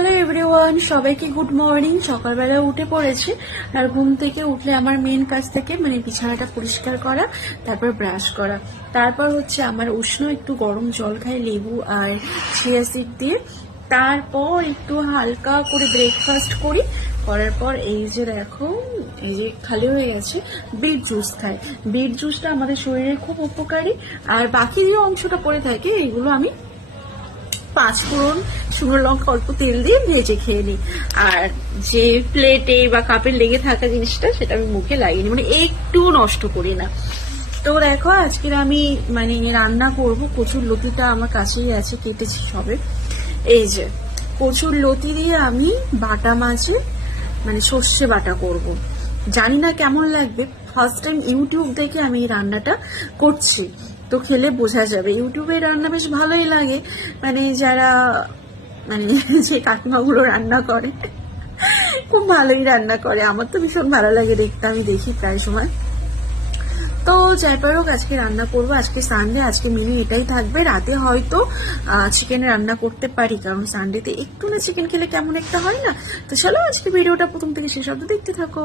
Hello everyone, সবাইকে good morning. সকালবেলা উঠে পড়েছি, আর ঘুম থেকে উঠলে আমার মেন কাজ থেকে মানে বিছানাটা পরিষ্কার করা, তারপর ব্রাশ করা, তারপর হচ্ছে আমার উষ্ণ একটু গরম জল খাই লেবু আর চিয়া সিড দিয়ে, তারপর একটু হালকা করে ব্রেকফাস্ট করি। করার পর এই যে দেখো, এই যে খালি হয়ে গেছে, বিট জুস খাই। বিট জুসটা আমাদের শরীরে খুব উপকারী, আর বাকি যে অংশটা পড়ে থাকে এগুলো আমি পাঁচফোড়ন, শুকনো লঙ্কা, অল্প তেল দিয়ে ভেজে খেয়ে নিই। আর যে প্লেটে বা কাপে লেগে থাকা জিনিসটা সেটা আমি মুখে লাগিয়ে নিই, মানে একটু নষ্ট করি না। তো দেখো আজকের আমি মানে রান্না করব। কচুর লতিটা আমার কাছেই আছে, কেটেছি সবে। এই যে কচুর লতি দিয়ে আমি বাটা মাছের মানে সর্ষে বাটা করব। জানি না কেমন লাগবে, ফার্স্ট টাইম ইউটিউব দেখে আমি এই রান্নাটা করছি, তো খেলে বোঝা যাবে। ইউটিউবে রান্না বেশ ভালোই লাগে, মানে যারা মানে যে কাকিমাগুলো রান্না করে খুব ভালোই রান্না করে, আমার তো ভীষণ ভালো লাগে দেখতে, আমি দেখি প্রায় সময়। তো যাই পারুক আজকে রান্না করবো, আজকে সানডে, আজকে মেনু এটাই থাকবে। রাতে হয়তো চিকেন রান্না করতে পারি, কারণ সানডেতে একটু না চিকেন খেলে কেমন একটা হয় না। তো চলো আজকে ভিডিওটা প্রথম থেকে শেষ অবধি দেখতে থাকো।